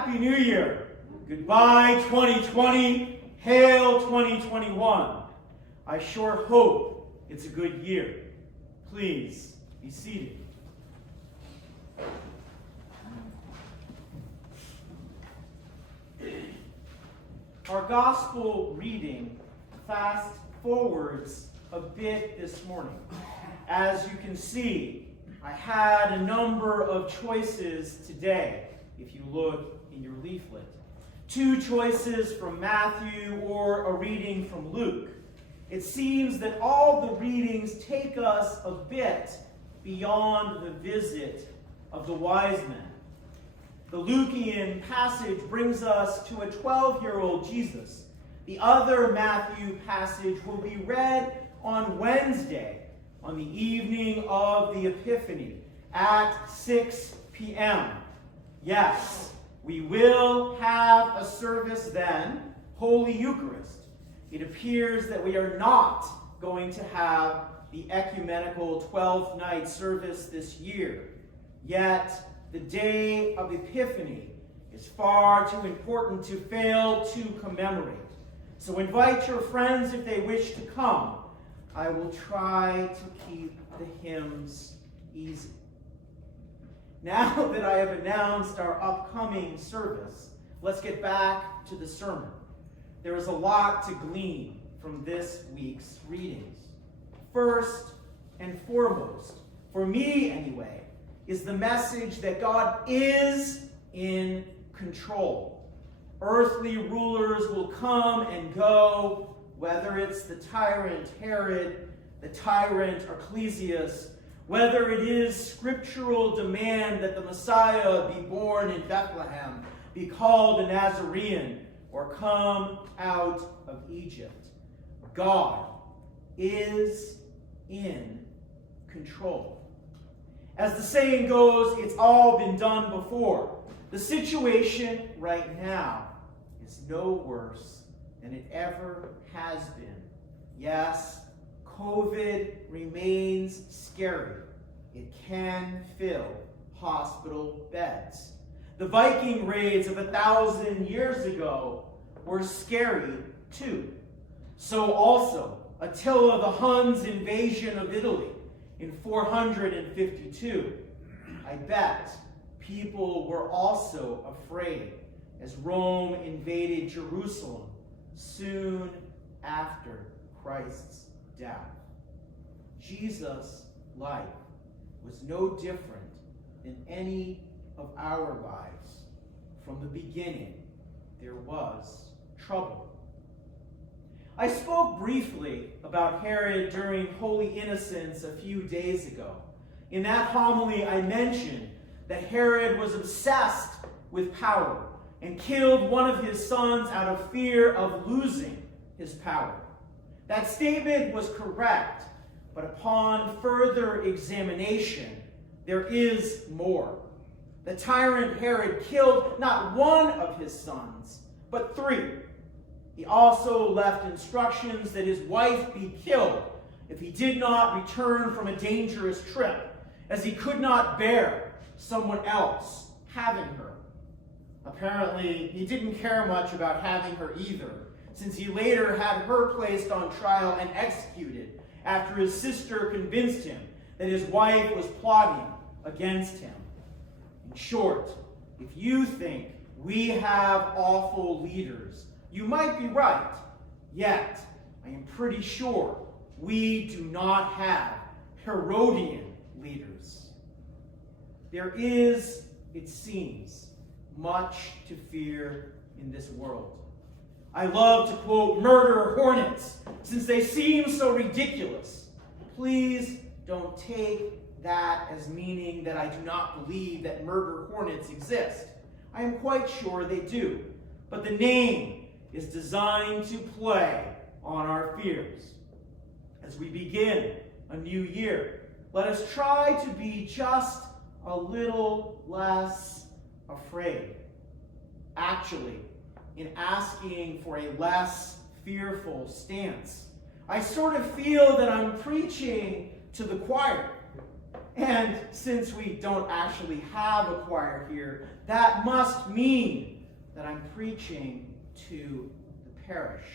Happy New Year. Goodbye 2020. Hail 2021. I sure hope it's a good year. Please be seated. Our gospel reading fast forwards a bit this morning. As you can see, I had a number of choices today, if you look in your leaflet. 2 choices from Matthew or a reading from Luke. It seems that all the readings take us a bit beyond the visit of the wise men. The Lukean passage brings us to a 12-year-old Jesus. The other Matthew passage will be read on Wednesday, on the evening of the Epiphany, at 6 p.m. Yes, we will have a service then, Holy Eucharist. It appears that we are not going to have the ecumenical 12th night service this year. Yet, the day of Epiphany is far too important to fail to commemorate. So invite your friends if they wish to come. I will try to keep the hymns easy. Now that I have announced our upcoming service, let's get back to the sermon. There is a lot to glean from this week's readings. First and foremost, for me anyway, is the message that God is in control. Earthly rulers will come and go, whether it's the tyrant Herod, the tyrant Archelaus, whether it is scriptural demand that the Messiah be born in Bethlehem, be called a Nazarene, or come out of Egypt. God is in control. As the saying goes, it's all been done before. The situation right now is no worse than it ever has been. Yes, COVID remains scary. It can fill hospital beds. The Viking raids of 1,000 years ago were scary too. So also Attila the Hun's invasion of Italy in 452. I bet people were also afraid as Rome invaded Jerusalem soon after Christ's death. Jesus' life was no different than any of our lives. From the beginning, there was trouble. I spoke briefly about Herod during Holy Innocents a few days ago. In that homily, I mentioned that Herod was obsessed with power and killed one of his sons out of fear of losing his power. That statement was correct, but upon further examination, there is more. The tyrant Herod killed not one of his sons, but 3. He also left instructions that his wife be killed if he did not return from a dangerous trip, as he could not bear someone else having her. Apparently, he didn't care much about having her either, since he later had her placed on trial and executed after his sister convinced him that his wife was plotting against him. In short, if you think we have awful leaders, you might be right, yet I am pretty sure we do not have Herodian leaders. There is, it seems, much to fear in this world. I love to quote murder hornets, since they seem so ridiculous. Please don't take that as meaning that I do not believe that murder hornets exist. I am quite sure they do, but the name is designed to play on our fears. As we begin a new year, let us try to be just a little less afraid. Actually, in asking for a less fearful stance, I sort of feel that I'm preaching to the choir. And since we don't actually have a choir here, that must mean that I'm preaching to the parish.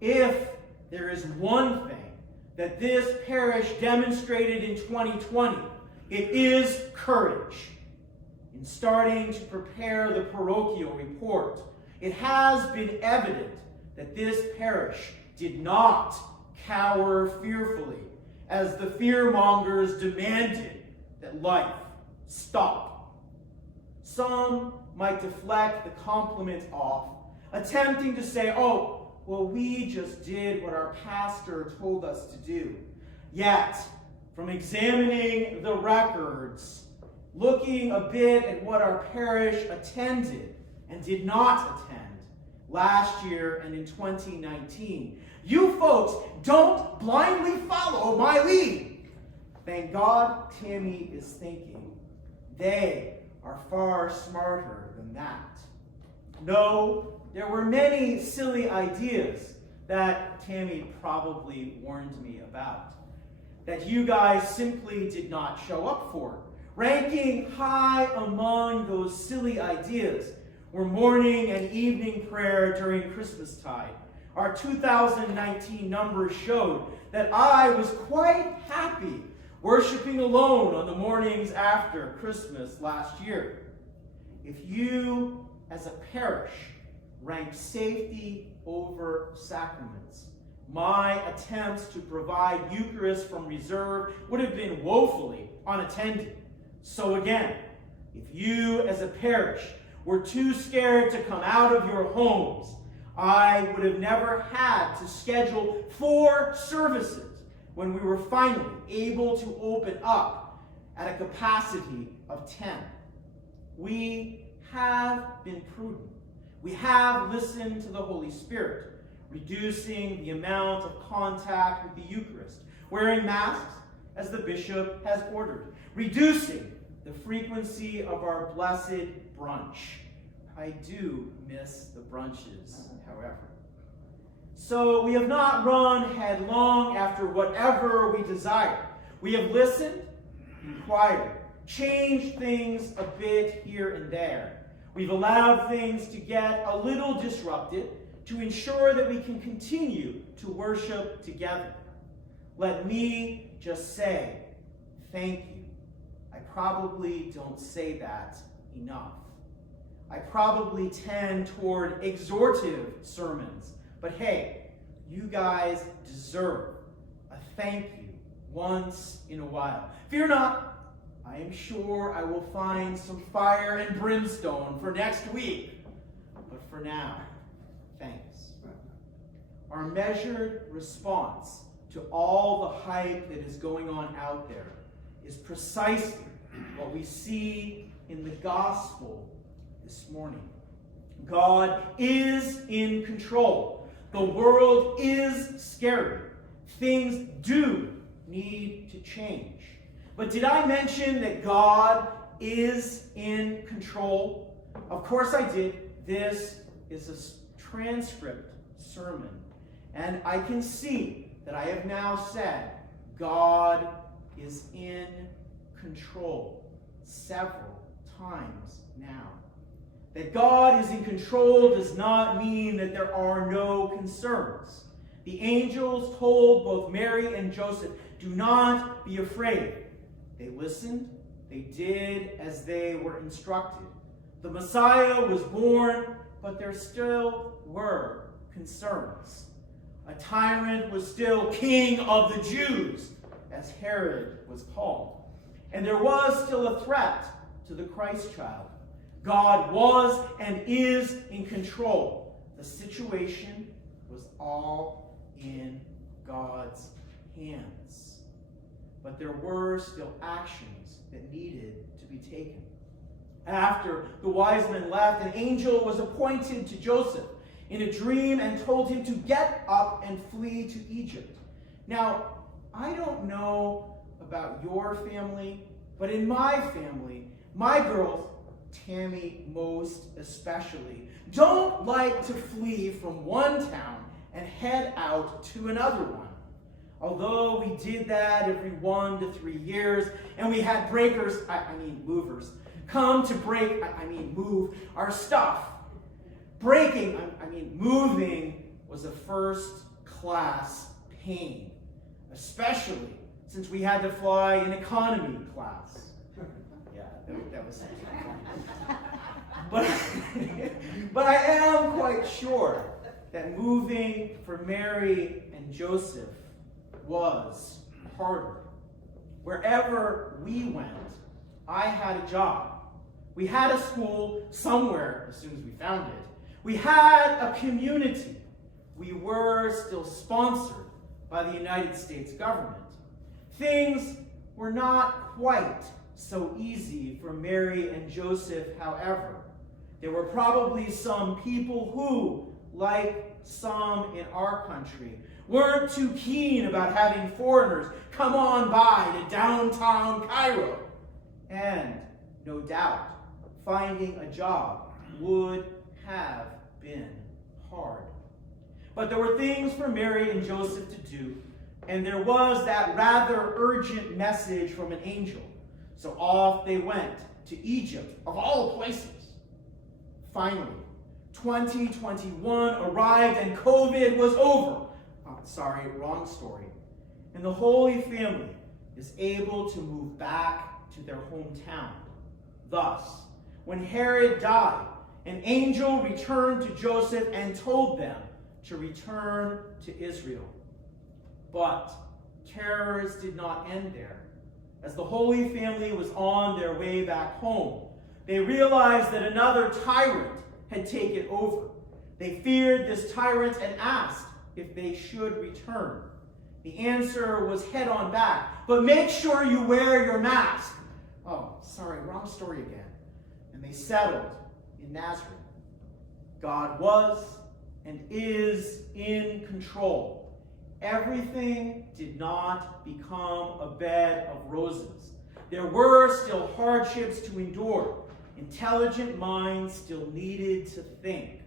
If there is one thing that this parish demonstrated in 2020, it is courage. In starting to prepare the parochial report, it has been evident that this parish did not cower fearfully as the fearmongers demanded that life stop. Some might deflect the compliment off, attempting to say, oh, well, we just did what our pastor told us to do. Yet, from examining the records, looking a bit at what our parish attended and did not attend last year and in 2019, you folks don't blindly follow my lead. Thank God Tammy is thinking. They are far smarter than that. No, there were many silly ideas that Tammy probably warned me about, that you guys simply did not show up for. Ranking high among those silly ideas were morning and evening prayer during Christmastide. Our 2019 numbers showed that I was quite happy worshiping alone on the mornings after Christmas last year. If you, as a parish, rank safety over sacraments, my attempts to provide Eucharist from reserve would have been woefully unattended. So again, if you, as a parish, were too scared to come out of your homes, I would have never had to schedule 4 services when we were finally able to open up at a capacity of 10. We have been prudent. We have listened to the Holy Spirit, reducing the amount of contact with the Eucharist, wearing masks as the bishop has ordered, reducing the frequency of our blessed brunch. I do miss the brunches, however. So we have not run headlong after whatever we desire. We have listened, inquired, changed things a bit here and there. We've allowed things to get a little disrupted to ensure that we can continue to worship together. Let me just say thank you. I probably don't say that enough. I probably tend toward exhortive sermons, but hey, you guys deserve a thank you once in a while. Fear not, I am sure I will find some fire and brimstone for next week. But for now, thanks. Our measured response to all the hype that is going on out there is precisely what we see in the gospel this morning. God is in control. The world is scary. Things do need to change. But did I mention that God is in control? Of course I did. This is a transcript sermon. And I can see that I have now said God is in control several times now. That God is in control does not mean that there are no concerns. The angels told both Mary and Joseph, do not be afraid. They listened. They did as they were instructed. The Messiah was born, but there still were concerns. A tyrant was still king of the Jews, as Herod was called. And there was still a threat to the Christ child. God was and is in control. The situation was all in God's hands. But there were still actions that needed to be taken. After the wise men left, an angel was appointed to Joseph in a dream and told him to get up and flee to Egypt. Now, I don't know about your family, but in my family, my girls, Tammy most especially, don't like to flee from one town and head out to another one. Although we did that every 1 to 3 years, and we had movers, come to move our stuff. Moving was a first-class pain, especially since we had to fly in economy class. Yeah, that was funny. But I am quite sure that moving for Mary and Joseph was harder. Wherever we went, I had a job. We had a school somewhere as soon as we found it. We had a community. We were still sponsored by the United States government. Things were not quite so easy for Mary and Joseph, however. There were probably some people who, like some in our country, weren't too keen about having foreigners come on by to downtown Cairo. And, no doubt, finding a job would have been hard. But there were things for Mary and Joseph to do, and there was that rather urgent message from an angel. So off they went to Egypt, of all places. Finally, 2021 arrived and COVID was over. Sorry, wrong story. And the Holy Family is able to move back to their hometown. Thus, when Herod died, an angel returned to Joseph and told them to return to Israel. But terrors did not end there. As the Holy Family was on their way back home, they realized that another tyrant had taken over. They feared this tyrant and asked if they should return. The answer was head on back, but make sure you wear your mask. Oh, sorry, wrong story again. And they settled in Nazareth. God was and is in control. Everything did not become a bed of roses. There were still hardships to endure. Intelligent minds still needed to think.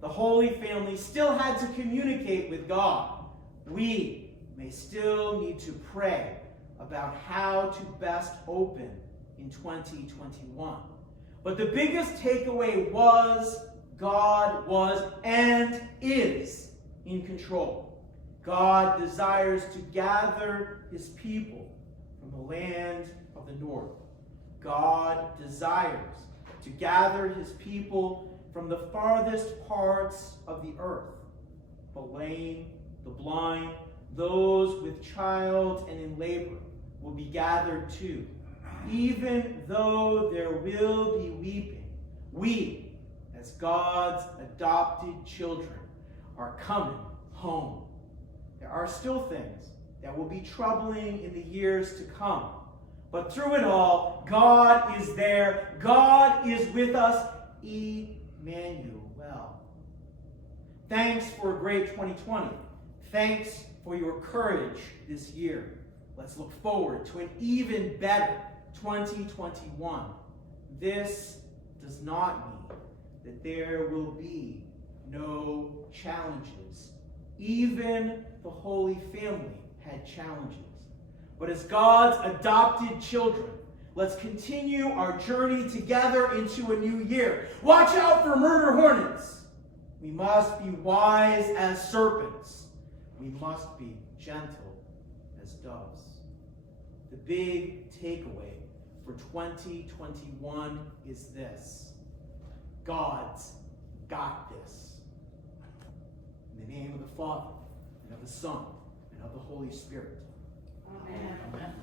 The Holy Family still had to communicate with God. We may still need to pray about how to best open in 2021. But the biggest takeaway was God was and is in control. God desires to gather his people from the land of the north. God desires to gather his people from the farthest parts of the earth. The lame, the blind, those with child and in labor will be gathered too. Even though there will be weeping, we, as God's adopted children, are coming home. There are still things that will be troubling in the years to come. But through it all, God is there. God is with us. Emmanuel. Thanks for a great 2020. Thanks for your courage this year. Let's look forward to an even better 2021. This does not mean that there will be no challenges. Even the Holy Family had challenges. But as God's adopted children, let's continue our journey together into a new year. Watch out for murder hornets. We must be wise as serpents. We must be gentle as doves. The big takeaway for 2021 is this: God's got this. In the name of the Father, and of the Son, and of the Holy Spirit. Amen. Amen.